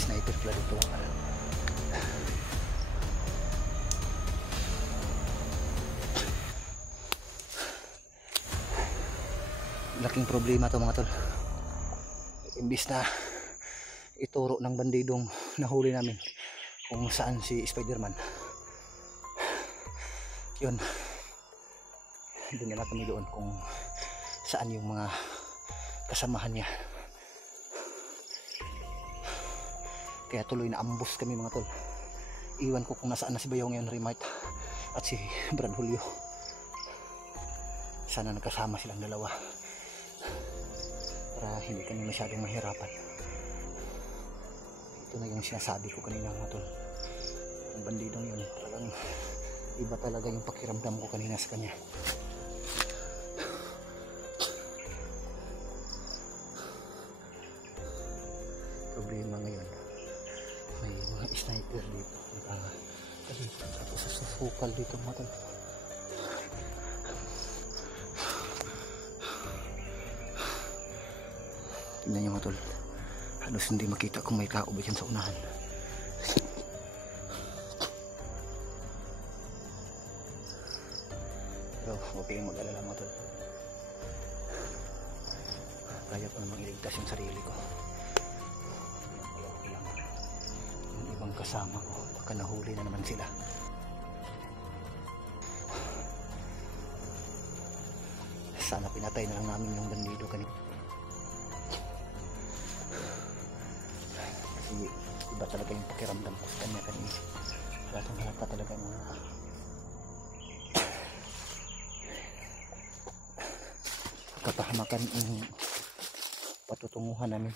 Sniper pala dito. Laking problema to mga tol. Imbis na ituro ng bandidong nahuli namin kung saan si Spider-Man, yun, dinala kami doon kung saan yung mga kasamahan niya. Kaya tuloy na ambus kami mga tol. Iwan ko kung nasaan na si Bayaw ngayon, Remite at si Brad Julio. Sana nagkasama silang dalawa para hindi kami masyadong mahirapan. Ito na yung sinasabi ko kanina mga tol. Ang bandidong yun, talagang iba talaga yung pakiramdam ko kanina sa kanya. Problema ngayon, may mga sniper dito, tapos sa sukal dito mga tol. Tingnan nyo mga tol, halos hindi makita kung may tao ba dyan sa unahan. Pero huwag kayong mag-alala mga tol, kaya ko namang iligtas yung sarili ko. Yung ibang kasama ko, baka nahuli na naman sila. Sana pinatay na lang namin yung bandido kanina. Kasi iba talaga yung pakiramdam ko sa kanya kanina. Latong halata talaga yung kapahamakan yung patutunguhan namin.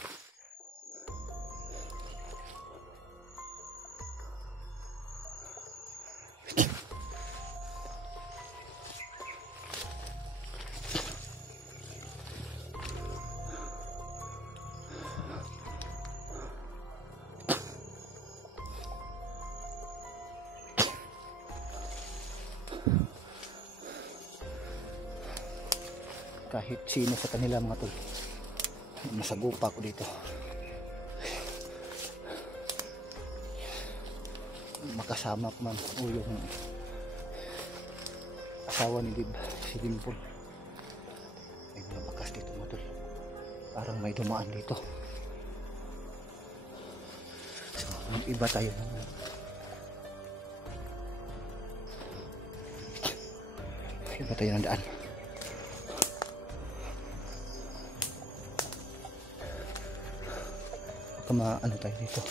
Kahit sino sa kanila mga tol, masagupa ko dito. Makasama ko man o yung asawa ni Dib, si Dimple. May mga bakas dito mga tol, parang may dumaan dito. So, iba tayo ng daan. Baka ano tayo dito.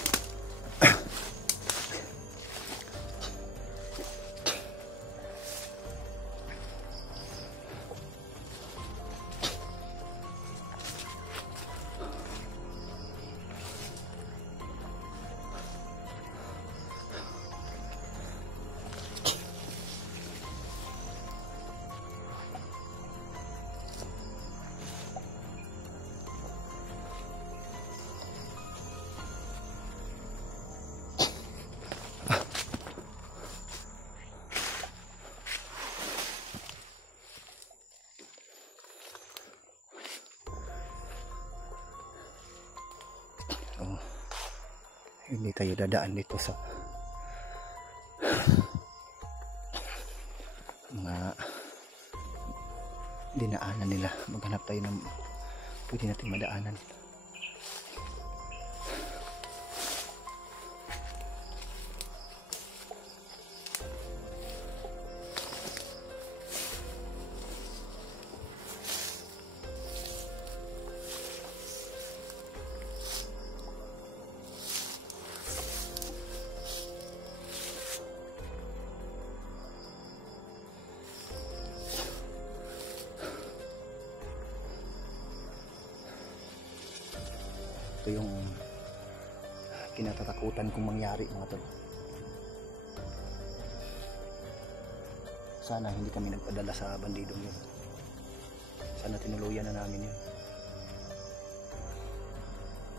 Hindi tayo dadaan dito sa mga dinaanan nila. Maghanap tayo ng pwede natin madaanan. Ito yung kinatatakutan kong mangyari mga tol. Sana hindi kami nagpadala sa bandidong yun. Sana tinuluyan na namin yun.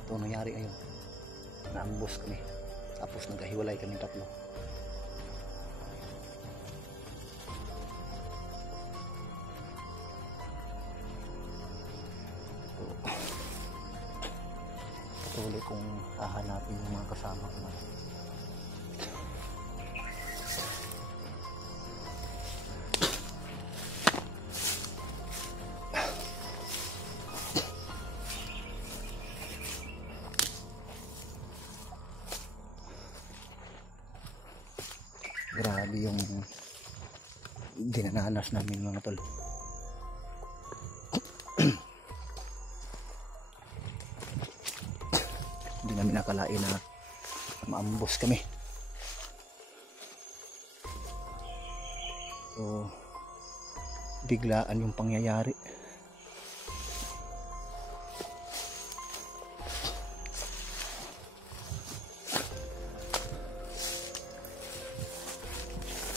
Ito nangyari ngayon. Naambos kami. Tapos nagkahiwalay kami tatlo. Patuloy kong hahanapin yung mga kasama ko. Grabe yung dinananas namin mga tol. Hindi namin nakalain na maambos kami. So biglaan yung pangyayari.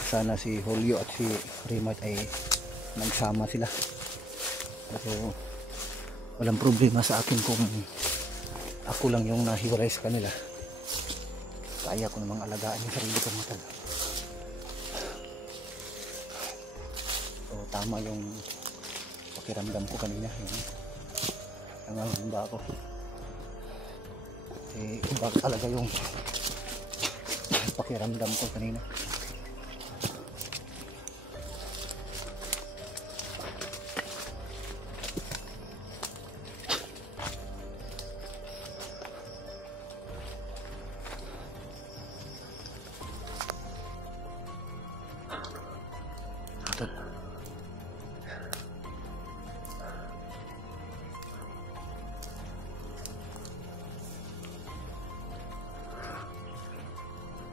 Sana si Julio at si Remote ay nagsama sila. Pero walang problema sa akin kung ako lang yung nahiwalay sa kanila. Kaya ko namang alagaan yung sarili ko mga tol. So tama yung pakiramdam ko kanina. Nangangamba ako. Iba talaga yung pakiramdam ko kanina.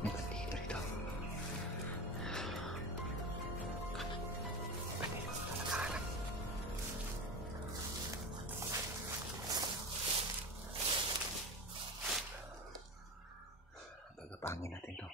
May bandito rito. Bandito na nakaharap. Gagapangin natin to.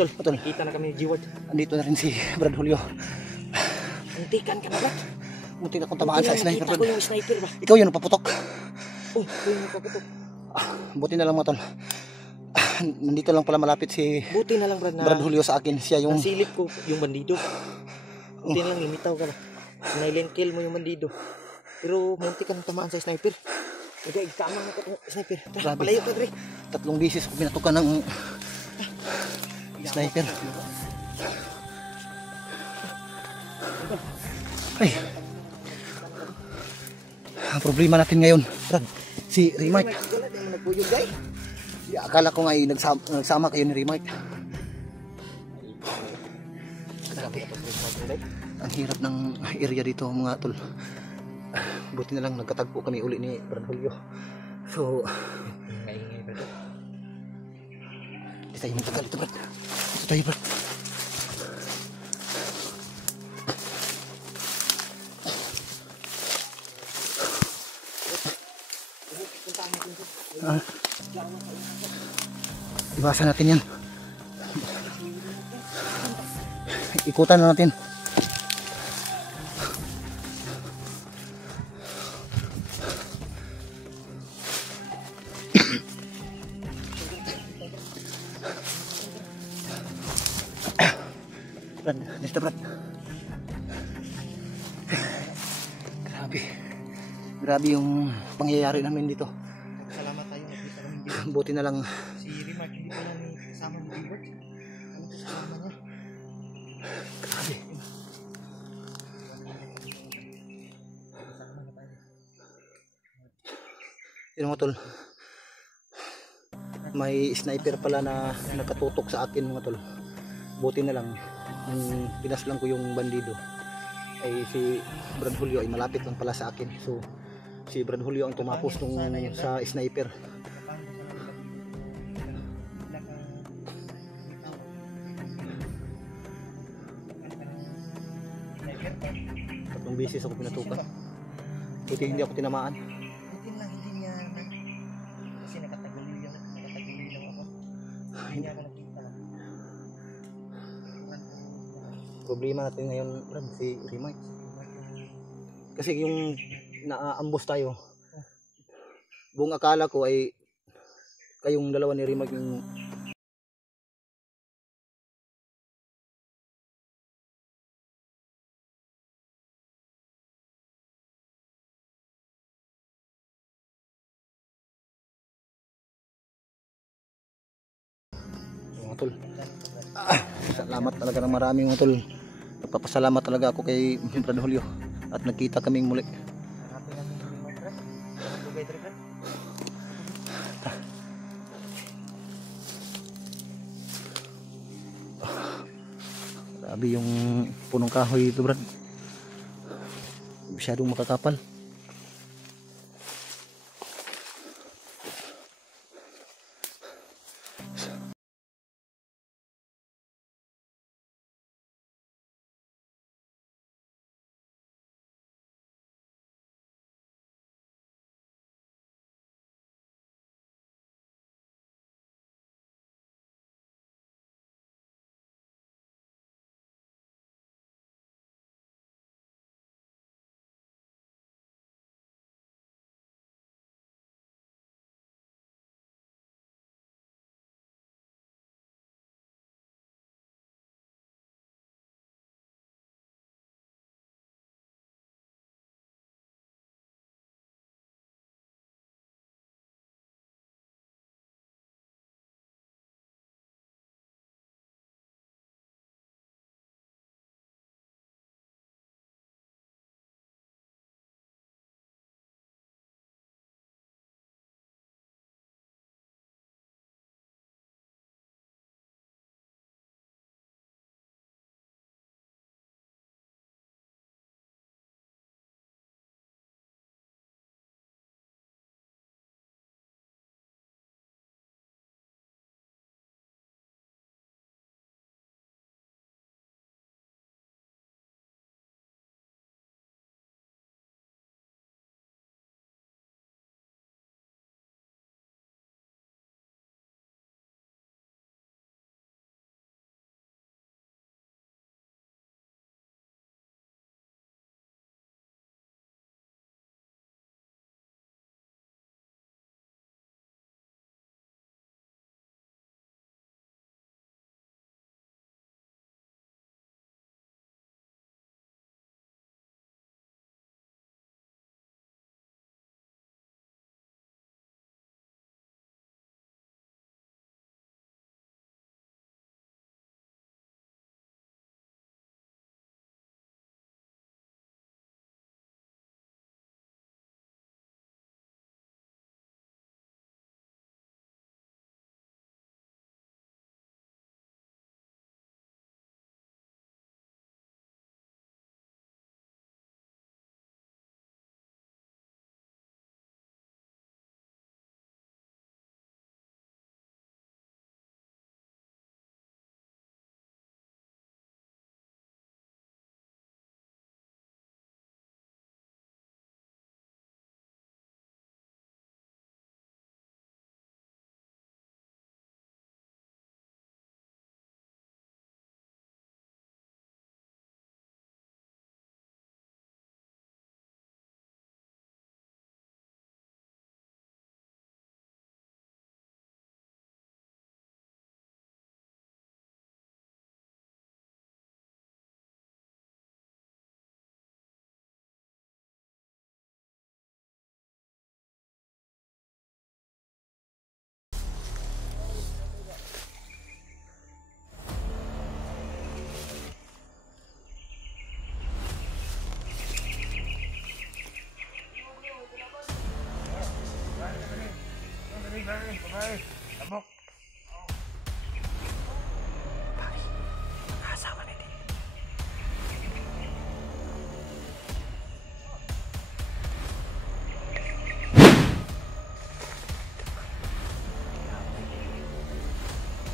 Tol, kita na kami ni G-Ward. Andito na rin si Brad Julio. Muntikan ka na ba? Muntik akong tamaan sa sniper. Nakita ko yung sniper ba? Ikaw yun napaputok. Oh, ito yung napaputok. Buti na lang mga tol. Nandito lang pala malapit si Buti na lang Brad Julio sa akin. Siya yung nasilip ko yung bandido. Buti na lang limitaw ka na. Silent kill mo yung bandido. Pero muntik ka ng tamaan sa sniper. Kaya ikama na ka sniper. Tara, Grabe. palayo ka, Dre. 3 beses ko pinatukan ng sniper. Ay. Ang problema natin ngayon, Brad, si Remite. Wala din mo nagpuyog, guys. Akala ko nga nagsama kayo ni Remite. Grabe. Ang hirap ng area dito mga tol. Buti na lang nagkatagpo kami uli ni Brad Julio. So, Ingay-ingay ba ito? di tayo magtagal ito, Brad. Ito tayo, Brad. Ah, iwasan natin yan. Ikutan na natin. Brad, nesta Brad. Grabe. Grabe yung pangyayari namin dito. Salamat tayo, nakita namin dito. Buti na lang. Si Remark, hindi pa namin kasama ni Gilbert. Ano sa kasama niya? Grabe. Kasama na tayo. Yun mga tol. May sniper pala na nakatutok sa akin mga tol. Buti na lang. Nung pinaslang ko yung bandido ay si Brad Julio ay malapit lang pala sa akin. So si Brad Julio ang tumapos nung sa sniper. Tatlong beses ako pinatukan. Buti hindi ako tinamaan. Buti lang hindi niya na, kasi nakataguli lang ako. Hindi niya ako nakita. Problema natin ngayon Brad, si Remark. Kasi yung naaambos tayo, buong akala ko ay kayong dalawa ni Remark yung mga tol. Salamat talaga ng maraming mga tol. Nagpapasalamat talaga ako kay Brad Julio at nagkita kaming muli. Hanapin natin yung Remark, Brad. Anong lugay, Brad? Grabe yung punong kahoy ito Brad. Masyadong makakapal.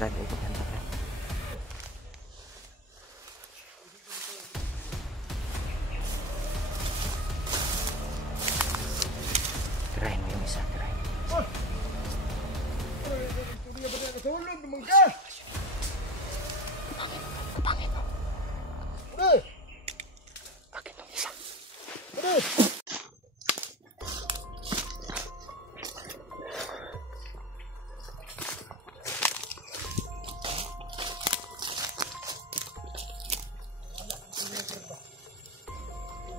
Brad, ikot yan Brad. Tirahin mo yung isa, tirahin. Kapangin mo. Akin yung isa.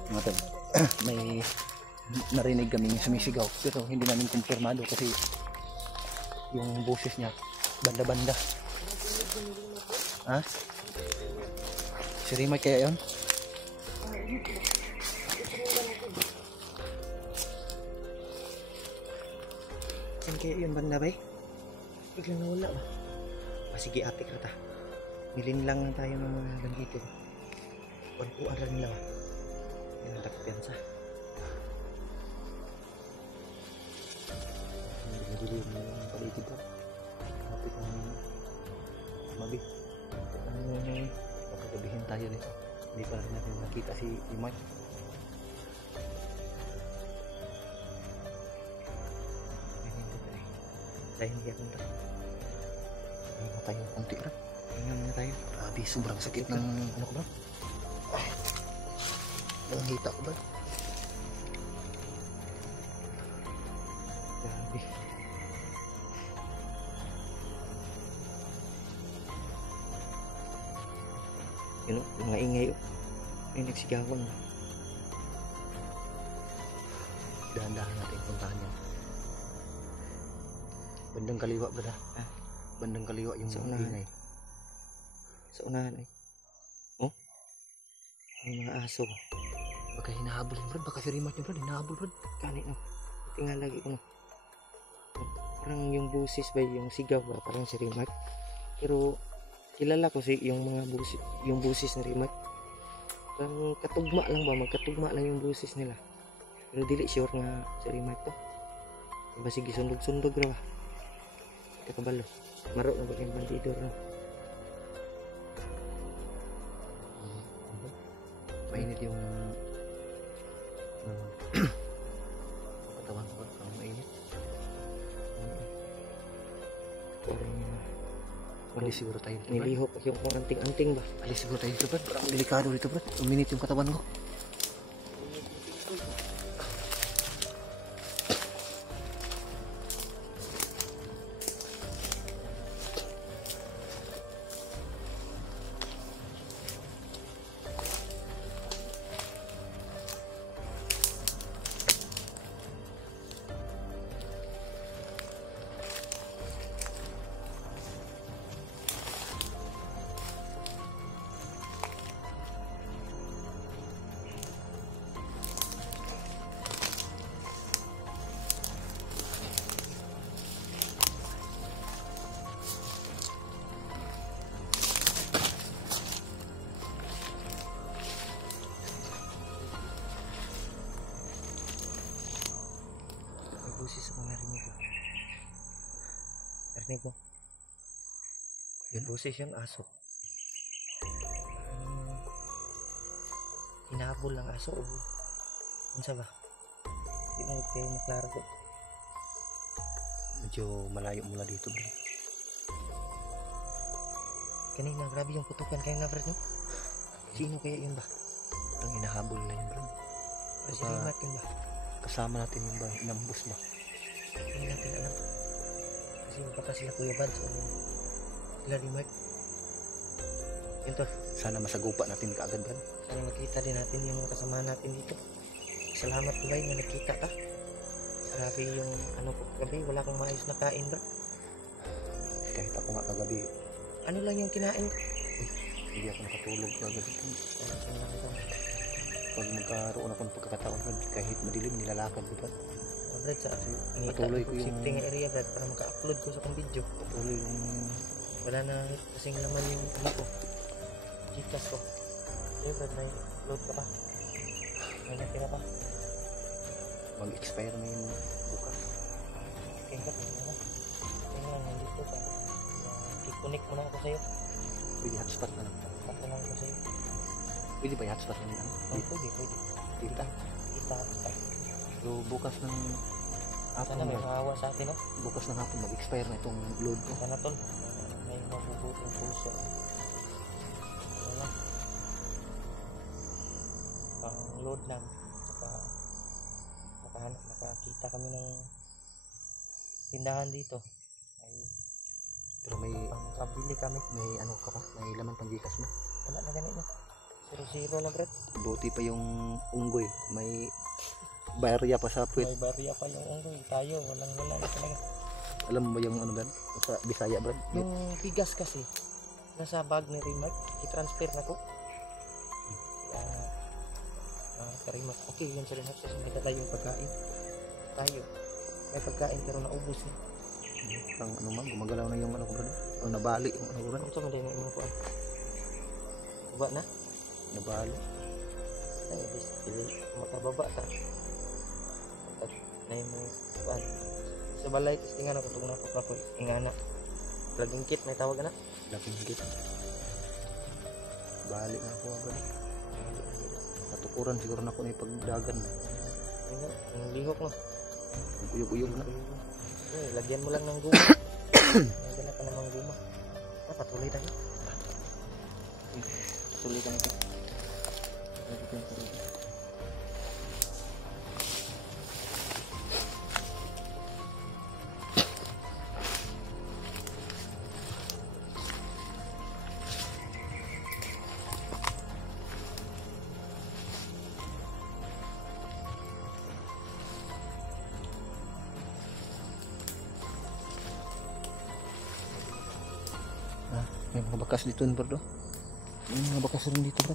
Matan, may narinig kaming sumisigaw pero hindi namin kumpirmado kasi yung boses niya banda-banda. Ha? Si Rimay kaya yun? Saan kaya yun banda ba eh? Biglang nawala ba? Sige ate ka ta. Milin lang tayo ng mga bandito. Kuan-kuan lang nila ba? Yan ang takpiansa. Nagdilim mo yung paligid ba? Kapit ng mabi. Pagkagabihin tayo nito. Hindi pa rin natin nakita si Rimay. Dahil hindi akong tayo. Ano na tayo konti rin? Hingan na tayo. Grabe, sobrang sakit ng ano ko ba? Nakita ko ba? Grabe. Yun o, mga ingay o. May nagsigawan na. Dahan-dahan natin puntahan yan. Bandang kaliwa ba? Ah, Bandang kaliwa yung sa unahan. ingay. Sa unahan eh. Oh? May mga aso. Baka hinahabol yung brad. Baka si Rimay yung brad. Hinahabol brad. Kani no. Tingnan lagi ko no. Parang yung busis ba yung sigaw ba parang si Rimac. Pero kilala ko si yung busis ni Rimac. Parang katugma lang ba magkatugma lang yung busis nila. Pero dili sure nga si Rimac to. Diba sige sundog-sundog ra ba. Kabalo. Maro na ba yung bandido no. Mainit yung katawan ko. Ang mainit. Parang Alis siguro tayo dito brad. nilihok yung kung anting-anting ba. Alis siguro tayo dito brad. Parang delikado dito brad. Uminit yung katawan ko. Busis ako narinig ko. Narinig mo? Yun. Busis yung aso. Hinahabol lang aso o unsa ba? Hindi mo kayo maklaro ko. Medyo malayo mula dito bro. Kanina grabe yung putukan kanina Brad no? Sino kaya yun ba? Parang hinahabol na yun bro. Si Rimac yun ba? Kasama natin yung ba? Inambus ba? Hindi natin alam. Kasi baka sila Kuya Bads o sila Rimac. Yun to. Sana masagupa natin kaagad bro. Sana makita din natin yung mga kasama natin dito. Salamat Kulay na nakita ka. Grabe yung ano ko gabi. Wala kang maayos na kain bro. Kahit ako nga kagabi, Ano lang yung kinain ko? hindi ako nakatulog kagabi. Ano lang ito? Pag magkaroon ako ng pagkakataon bro, kahit madilim nilalakad ko bro. Brad sa Patuloy ko yung- safety nga area Brad para maka-upload ko sa kong video. Patuloy yung Wala na kasing laman yung ano ko. Gcash ko. Okay Brad, may upload ka pa. May natira pa. mag-expire na yung bukas. Okay ka, ano na. Okay lang, nandito ka. i-connect mo na ako sa'yo. Pwede hotspot na lang. Hotspot na lang ako sa'yo. Pwede ba i-hotspot na lang? Oh, pwede. Dita. Kita. So bukas ng hapon, Sana may maawa sa atin, no? bukas ng hapon mag-expire na itong load ko. Sana tol, may mabubuting puso. Ayan. Pang load lang. Saka nakakita kami ng tindahan dito. Ay, Pero may pangkabili kami. ano ka pa? May laman pang Gcash mo? Wala na ganito. 0-0 na, Brett. Buti pa yung unggoy. May barya pa sa puwet. May barya pa yung unggoy. Tayo, wala na talaga. Alam mo ba yung ano Brad? Sa Bisaya Brad? Yung bigas kasi, nasa bag ni Rimac, i-transfer na ko. Rimac, okay yun sa Rimac. So, may dala yung pagkain. Tayo, may pagkain pero naubos na. Parang ano man, gumagalaw na yung ano ko Brad? O nabali yung ano ko Brad? Ano sa mga mga kuan? Baba na? Nabali. Ay, bis, makababa ta. Na yung kuan. Sa balay, tingnan ako itong napapako. Ingana. Laging kit, may tawag na? Laking higit. Bali na ako Brad. Natukuran siguro na ako na pagdagan. Ang lihok no? Uyog-uyog na. Eh, lagyan mo lang ng guma. Lagyan ka namang guma. Patuloy tayo. Patuloy ka natin. May mga bakas dito bro. May mga bakas rin dito bro.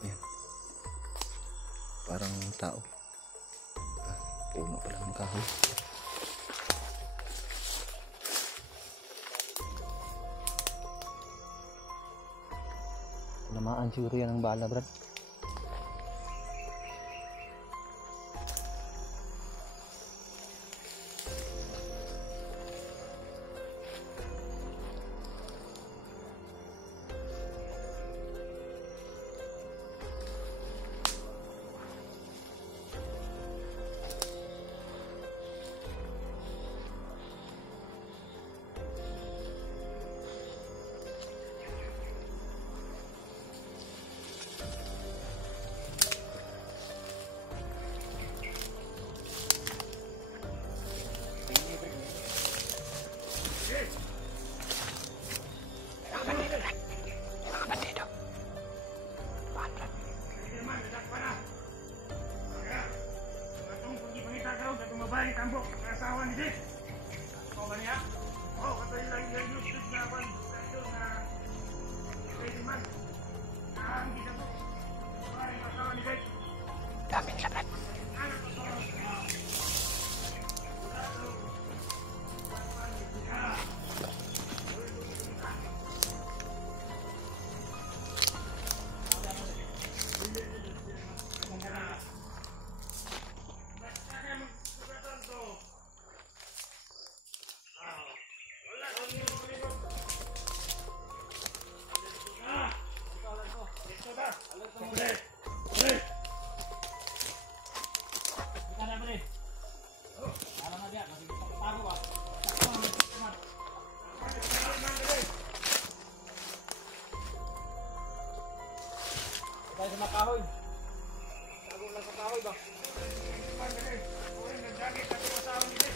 Ayan. Parang tao. Puno pala ng kahoy. Namaan siguro yan ng bala brad. Tambok, asawa ni Dick. Kau ba niya? Oh, katay lang yung YouTube na ban. Ito na pwede man. Ang gisa to. Ang asawa ni Dick. Daming labat. Tayo sa makahoy. Tago lang sa kahoy ba? Nagdagit ako sa asawa ni Dick.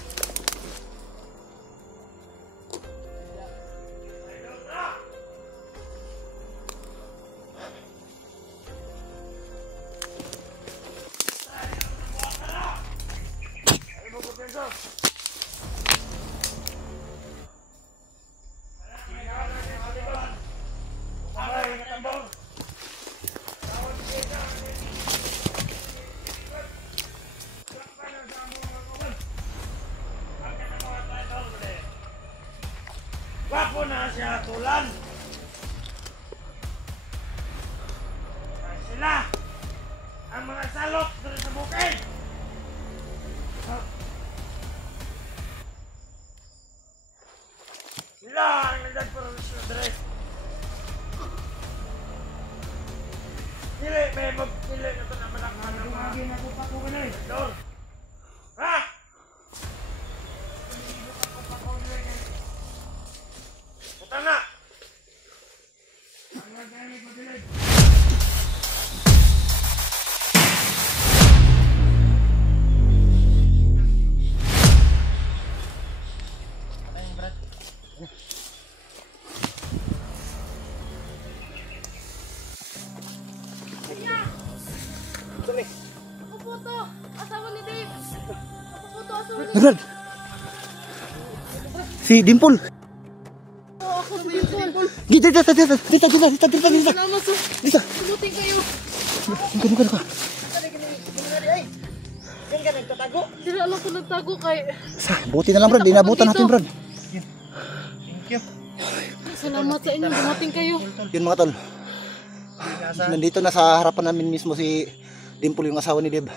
Wapo na siya tulan. Sila ang ang mga salot dito sa bukid. Sila ang nagpapalito dito. Dili, may magpili na ito na malakhan ng mga ginagupako ko na eh. Dor! Ha? Utang na! Ang nagayag madilig. Ako po to. Asawa ni Dave. Ako po to. Asawa ni Brad! Si Dimple! Ako si Dimple. Dito. Salamat po. Dito. Tumuting kayo. Bukan ka. Yan ka nagtatago. Dili alam ko nagtago kay. Buti na lang Brad, inabutan natin Brad. Thank you. Salamat sa inyo. Dumating kayo. Yun mga tol. Nandito na sa harapan namin mismo si Dimple, yung asawa ni Deb.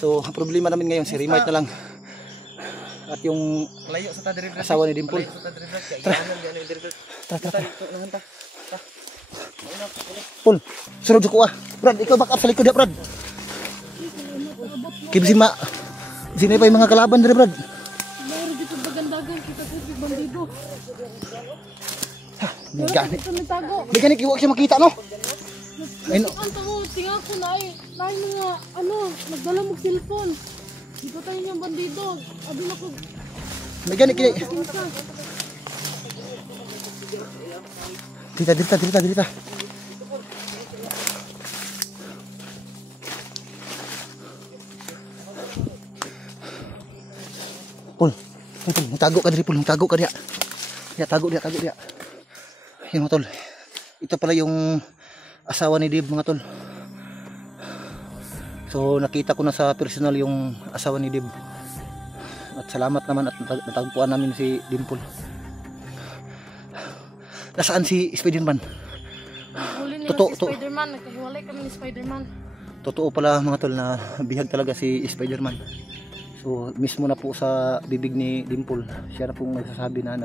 So, ang problema namin ngayon, si Remite na lang. At yung Layo sa tadiri. asawa ni Dimple. Tara. Tara. Pul, sunod ko ah. Brad, ikaw back up sa likod ya, Brad. Kibsi ma. Sino pa yung mga kalaban dere, Brad? Mayroon dito bagandagan. Kita ko si bandido. May ganit. Ito nagtago. May ganit, iwag siya makita, no? Ay, no. Ang tango. Tingnan ko na ay. Lain nga. Nagdala mo cellphone. Di ko tayo niyang bandido. Abi na ko. May ganit, kini. Kinsa. Dita. Pul, tago ka diri, Pul, tago ka diya. Ya, tago dia. Yan mga tol. Ito pala yung asawa ni Dib, mga tol. So nakita ko na sa personal yung asawa ni Dib. At salamat naman at natagpuan namin si Dimple. Nasaan si Spider-Man? Huli nila Totoo, si Spider-Man. Nagkahiwalay kami ni Spider-Man. Totoo pala mga tol na bihag talaga si Spider-Man. So mismo na po sa bibig ni Dimple, siya na pong nagsasabi na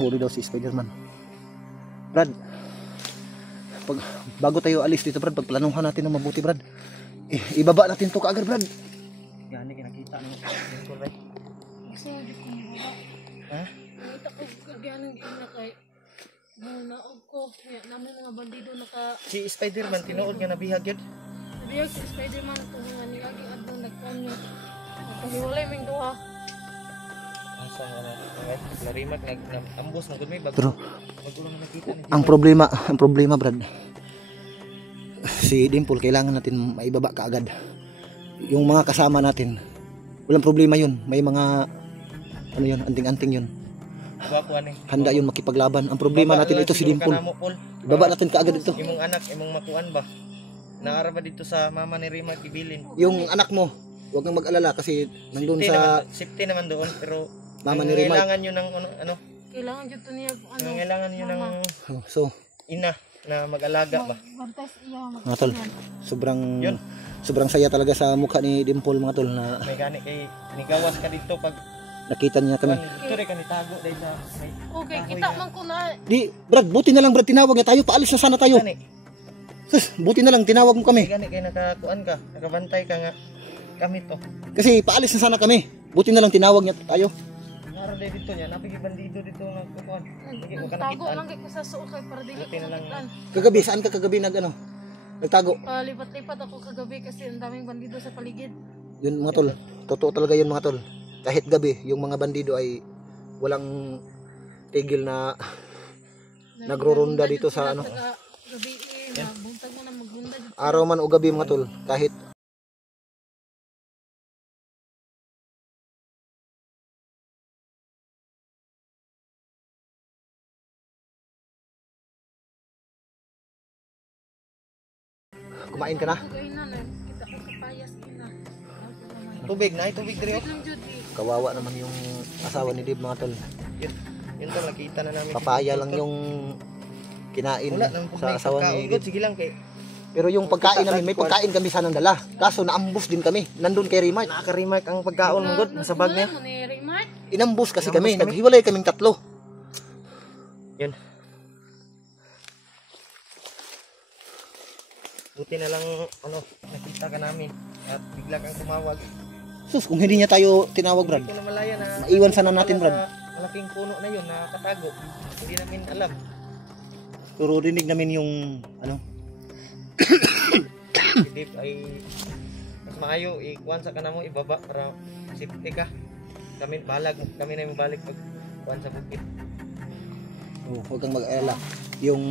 huli daw si Spider-Man. Brad, bago tayo alis dito Brad, pagplanuhan natin ng mabuti Brad. Ibaba natin to kaagad Brad. Yan, nakita ng Dimple. Gusto mo di ko mababa. Ha? Nakita ko kagyanang ina kay naog ko. Kaya namin mga bandido Si Spider-Man, tinuod nga nabihag yun. nabiyag si Spider-Man kung nga niyagi at nung nagkaon niya. Nagkahiwalay ming duha. Asa nga na, larimat, nag-ambos ng gudmay, Pero bagulang nakita ni ang problema Brad, si Dimple kailangan natin maibaba kaagad. Yung mga kasama natin, walang problema yun. May mga ano yun, anting-anting yun. Gwapo ani. Handa yun makipaglaban. Ang problema natin ito si Dimple. Ibaba natin kaagad ito. Imong anak, imong makuan ba? Naara ba dito sa mama ni Rima Kibilin? Yung anak mo, huwag kang mag-alala kasi nandun sa Safety naman doon, pero mama ni Rima. kailangan nyo ng ano, Kailangan dito niya kailangan nyo ng So, ina na mag-alaga ba? Bantas iya mga tol, Yun. sobrang saya talaga sa mukha ni Dimple mga tol na May gani kay nigawas ka dito pag nakita niya kami. dito rin ka nitago dahil sa may Okay, kita man ko na. Di, Brad, buti na lang Brad, tinawag niya tayo. Paalis na sana tayo. gani. Sus, buti na lang, tinawag mo May kami. gani kay nakakuan ka, nakabantay ka nga kami to. Kasi paalis na sana kami. Buti na lang tinawag niya tayo. Naro day dito niya, napigi bandido dito nagkukuan. Sige, wag ka Tago nakitaan. lang kay ko sa suot kay para dili Buti ko na lang. makitaan. Kagabi, saan ka kagabi nagtago? Lipat-lipat ako kagabi kasi ang daming bandido sa paligid. Yun mga tol, totoo talaga yun mga tol. Kahit gabi, yung mga bandido ay walang tigil na Nagro-ronda dito sa ano. Gabi buntag mo na magrunda dito. araw man o gabi mga tol. Kahit kumain ka na? Kaya na kita ko sa payas ina. Tubig na, tubig diri. Wait lang jud eh. Kawawa naman yung asawa ni Dib mga tol. Yun to nakita na namin. Papaya lang yung kinain wala nang sa asawa ni Dib. Dib. Sige lang kay Pero yung pagkain namin, may pagkain kami sanang dala. Kaso naambus din kami. Nandun kay Rimart. Nakaka-remark ang pagkaon mo god sa bag niya. Inambus kasi Inambus kami. kami. Naghiwalay kaming tatlo. Yun. Buti na lang ano, nakita ka namin at bigla kang tumawag. Sus, kung hindi niya tayo tinawag, Brad. Hindi ko na malaya na Maiwan sana natin, Brad. sa malaking puno na yun na katago. Hindi namin alam. Pero rinig namin yung, ano, Si Dave ay mas maayo ikuan sa kanamo ibaba para safety ka. Kami na yung balag pag kuan sa bukid. oh, huwag kang mag-alala. Yung,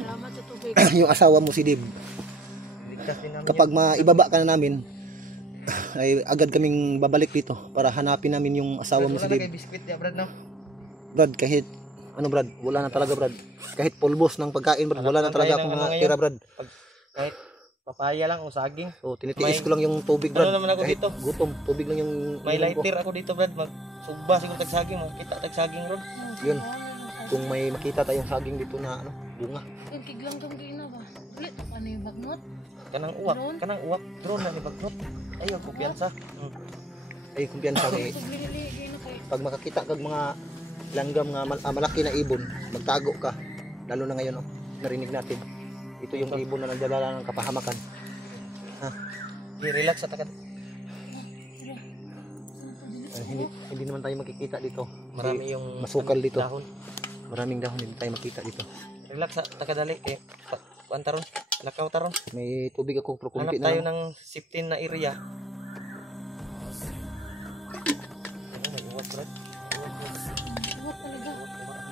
Salamat sa tubig. yung asawa mo si Dave, Ligtas din namin kapag maibaba ka na namin, ay agad kaming babalik dito para hanapin namin yung asawa mo si Wala na Dave. kay biskwit ya Brad no. Brad, kahit, ano Brad, wala na talaga Brad. Kahit pulbos ng pagkain Brad, wala na Hanap talaga tayo ng akong ano mga ngayon. tira Brad. Kahit papaya lang o saging. Oh, tinitiis ko lang yung tubig Brad. Ano naman ako Kahit dito? gutom, tubig lang yung May ininom ko. lighter ako dito Brad. Magsugba siguro tag saging, makita tag saging rod. Yun. Kung may makita tayong saging dito na ano, bunga. Yan, kiglang kang gina ba? Ulit, ano yung bagnot? Kanang uwak, drone na ni bagnot. Ayaw kumpiyansa. Ay kumpiyansa kay Ito, binili na kayo. pag makakita kag mga langgam nga malaki na ibon, magtago ka. Lalo na ngayon, oh, narinig natin. Ito yung ibon na nagdadala ng kapahamakan. I-relax at agad. Hindi naman tayo makikita dito. Marami yung masukal dito. dahon. Maraming dahon hindi tayo makita dito. Relax at takadali. Kuan taron. Lakaw taron. May tubig ako pero Hanap kunti tayo na. ng safety na area. Ano, may uwak, Brad? Huwag talaga.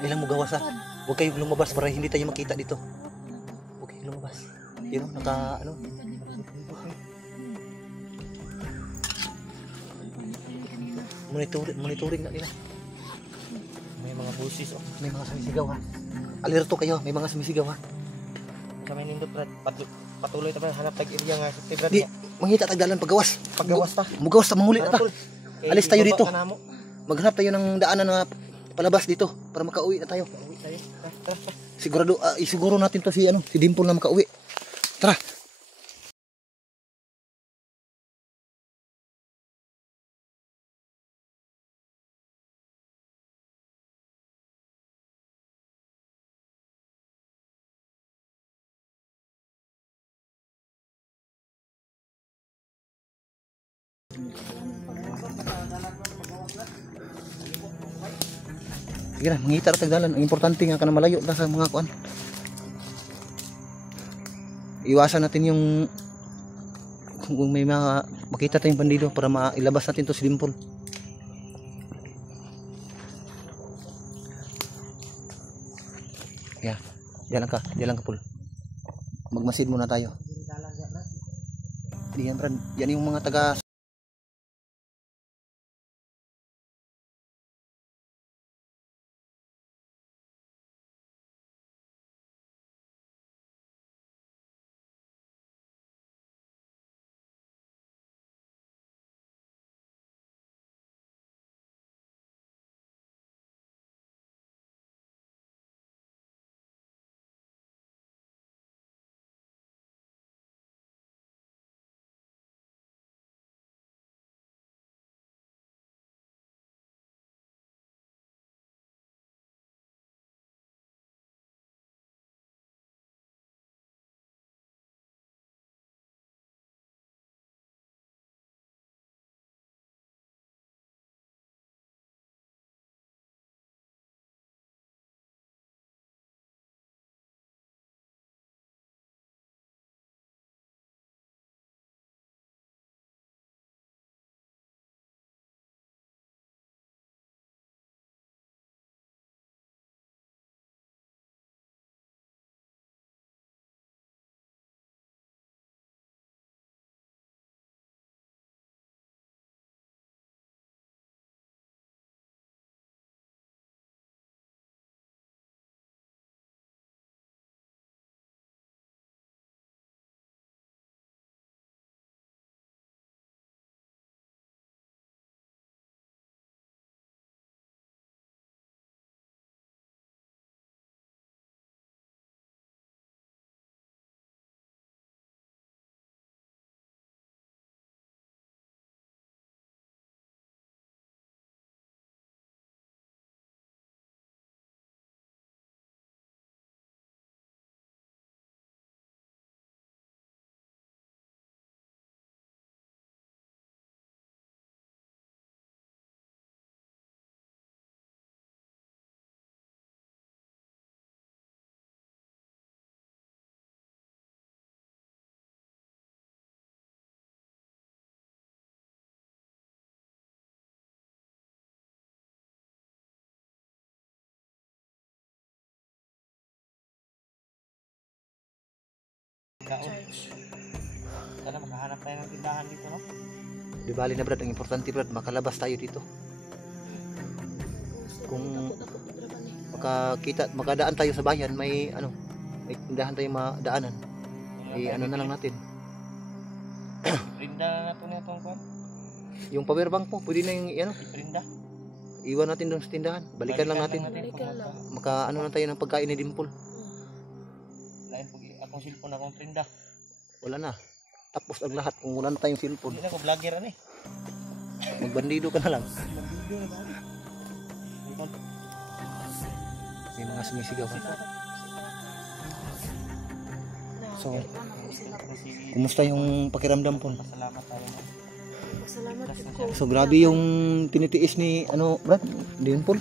Ilang mo gawas ha. Huwag kayong lumabas para hindi tayo makita dito. Huwag kayong lumabas. Yun oh, naka ano. Monitoring na nila. May mga busis oh. May mga sumisigaw ha. Alerto kayo, may mga sumisigaw ha. Sa may nindot, Brad. Patuloy tayo hanap tag area nga safety, Brad. Di, mangita tagdalan paggawas. Paggawas ta. Mugawas ta, manguli na ta. Kay Alis tayo ibaba dito. ka namo. Maghanap tayo ng daanan na palabas dito para makauwi na tayo. Uwi tayo. Tara. Sigurado, isiguro natin to si ano, si Dimple na makauwi. Tara. Sige na, mangita ra tagdalan. Ang importante nga kana malayo ta sa mga kuan. Iwasan natin yung kung may mga makita tayong bandido para mailabas natin to si Dimple. Yeah, diyan lang ka Pul. Magmasid muna tayo. Diyan Brad, yan yung mga taga Kaon. Charge. Sana makahanap tayo ng tindahan dito, no? Di bali na Brad, ang importante Brad, makalabas tayo dito. Kung makadaan tayo sa bayan, may ano, may tindahan tayo madaanan. Ano na lang natin. Prinda na ito na itong kwan. Yung power bank mo, pwede na yung ano, Prinda. iwan natin doon sa tindahan. Balikan lang natin. Balikan lang. Maka ano na tayo ng pagkain ni Dimple. Lain pag akong cellphone akong prinda. Wala na. Tapos ang lahat kung wala na tayong cellphone. Hindi na ako vlogger ani. Magbandido ka na lang. May mga sumisigaw ka. So, kumusta yung pakiramdam po? Salamat tayo. Salamat ko. So grabe yung tinitiis ni ano Brad, Dimple.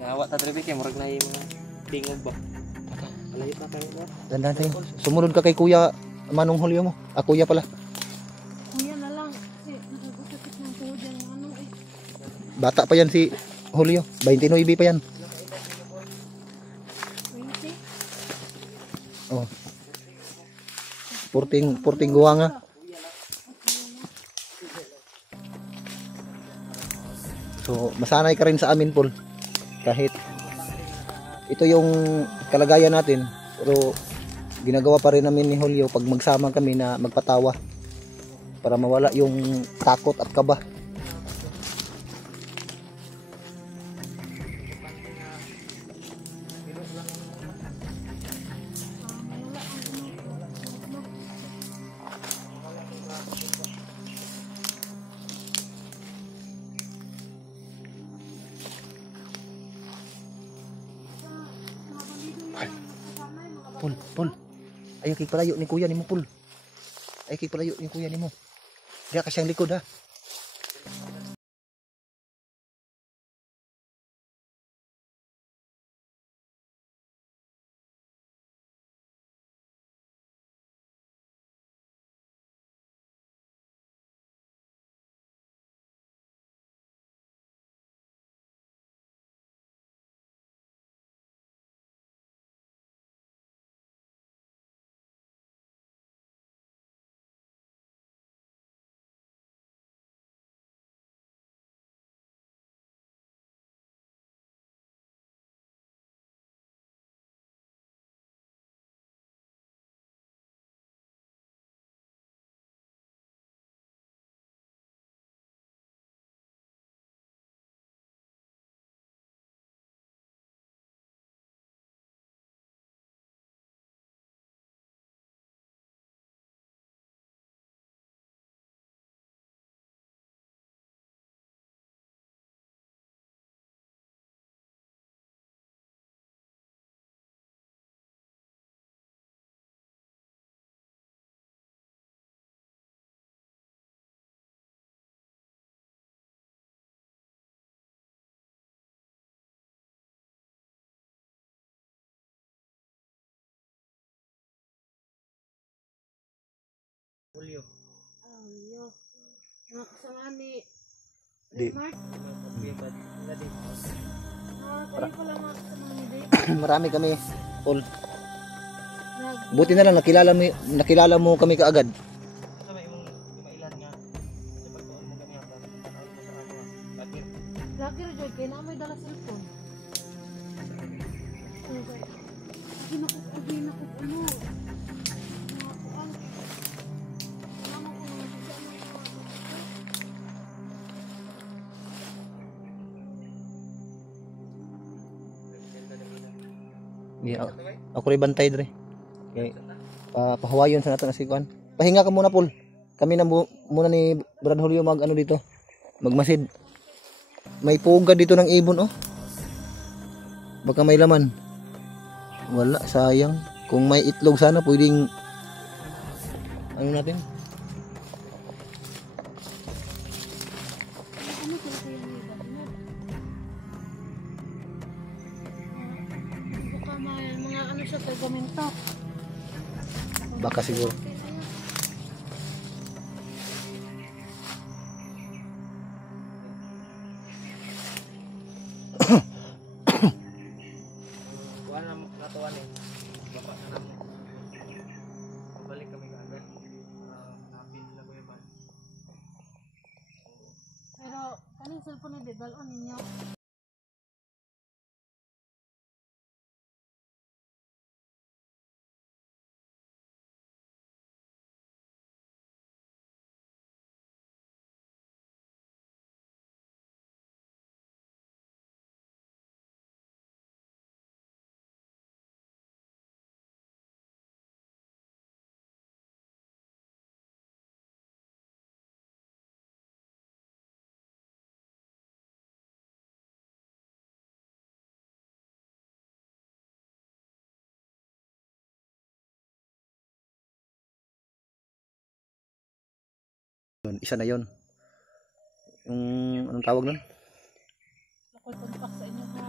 Nawa ta dre kay murag na yung tingog ba. Alayo pa tayo ba? Dandan tayo. Sumunod ka kay Kuya Manong Julio mo. Kuya pala. Kuya na lang. Kasi nakagusapit ng tuhod yung ano eh. Bata pa yan si Julio. 29 pa yan. 20. Oh. Purting guwanga. So, masanay ka rin sa amin, Paul. Kahit ito yung kalagayan natin, pero ginagawa pa rin namin ni Julio pag magsama kami na magpatawa para mawala yung takot at kaba. Pul. Ayo kay palayo ni kuya nimo, Pul. Ayo kay palayo ni kuya nimo. Diya ka siyang likod ha. Julio. Yo. Mga kasama ni Di. Mark. Kuya ba na din. Kayo pala mga kasama ni Dave. Marami kami, Paul. Nag- Buti na lang nakilala mo kami kaagad. Sa may imong mailan nga. Sa pagtuon mo kami ang tanaw mo sa ano. Bakit? Vlogger Joy, kaya na may dala cellphone. Okay. Lagi na ko, ano. Mga kuan. Ano ko mga Di, ako rin bantay dre. Okay. Pahawayon sa nato na si Kuan. Pahinga ka muna, Paul. Kami na muna ni Brad Julio mag ano dito. Magmasid. May puga dito ng ibon, oh. Baka may laman. Wala, sayang. Kung may itlog sana, pwedeng ano natin? ano sila kayo ni Dagno? Baka may mga ano siya, pegamento. Baka siguro. Kuan na natuan eh. Bapak na namo. yun, isa na yun. Yung anong tawag nun? Local contact sa inyo ha.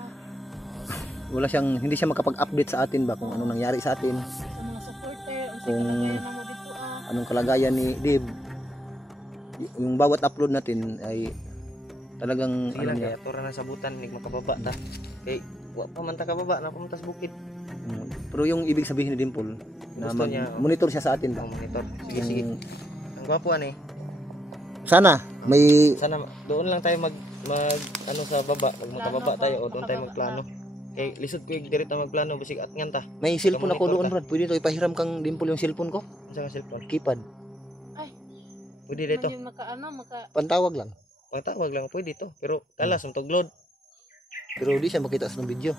Wala siyang, hindi siya makapag-update sa atin ba kung ano nangyari sa atin, Sa mga supporter. Ang Kung- kalagayan na mo dito ah. anong kalagayan ni Dave. Yung bawat upload natin ay talagang Sige ano lang, niya. kaya tura na sabutan, hindi makababa ta. Kay, wa pa man ta kababa, na pamuntas bukid. Pero yung ibig sabihin ni Dimple na Gusto niya, monitor siya sa atin ba? Ang monitor. Sige, Yung- sige. Ang gwapo eh. Sana may Sana doon lang tayo mag ano sa baba, pag makababa Plano tayo ba? o doon tayo magplano. Kay lisod ko yung direct na magplano bisig at ngan ta. may cellphone ako monitor doon, ka. Brad. Pwede to ipahiram kang Dimple yung cellphone ko. Sa cellphone. Keypad. Pwede dito. Yung maka Pantawag lang. Pagtawag lang pwede to. Pero kalas ang load. Pero di siya makita sa video.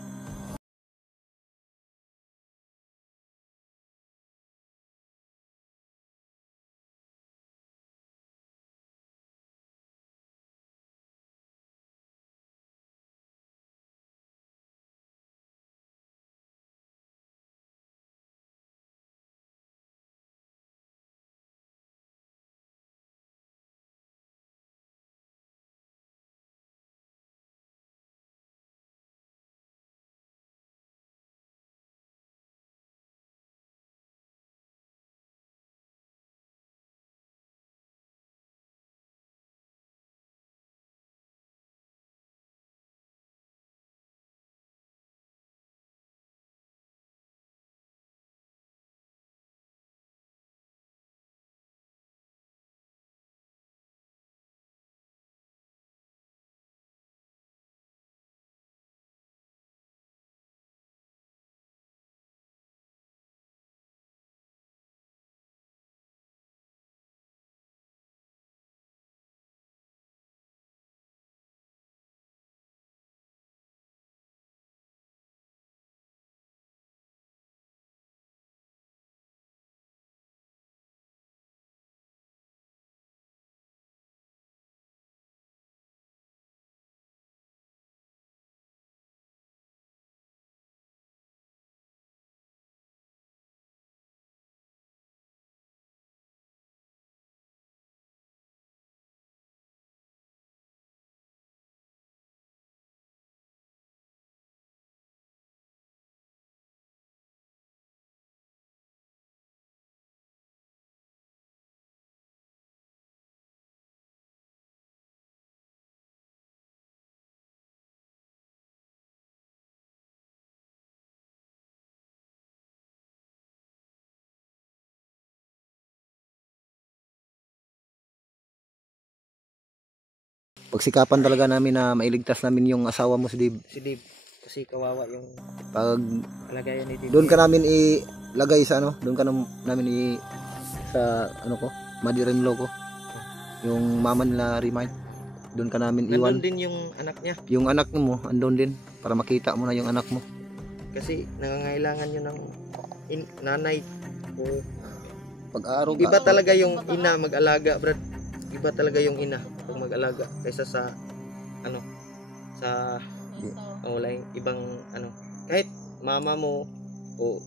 Pagsikapan talaga namin na mailigtas namin yung asawa mo si Dave. Si Dave. Kasi kawawa yung Pag kalagayan ni Dave. doon ka namin ilagay sa ano, doon ka namin sa ano ko, mother-in-law ko. Yung mama nila Remind. Doon ka namin iwan. Nandun din yung anak niya. Yung anak mo, andun din para makita mo na yung anak mo. Kasi nangangailangan yun ng nanay. O, Pag-aarog iba ka. talaga yung ina mag-alaga, Brad. Iba talaga yung ina pag mag-alaga kaysa sa ano sa wala yung ibang ano kahit mama mo o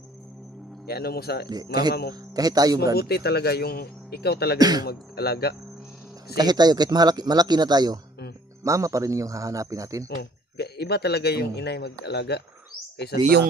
ano mo sa Di, mama mo Kahit tayo, mas Brad. mabuti talaga yung ikaw talaga yung mag-alaga kasi Kahit tayo, kahit malaki na tayo, Mm. mama pa rin yung hahanapin natin. iba talaga yung inay mag-alaga kaysa Di sa yung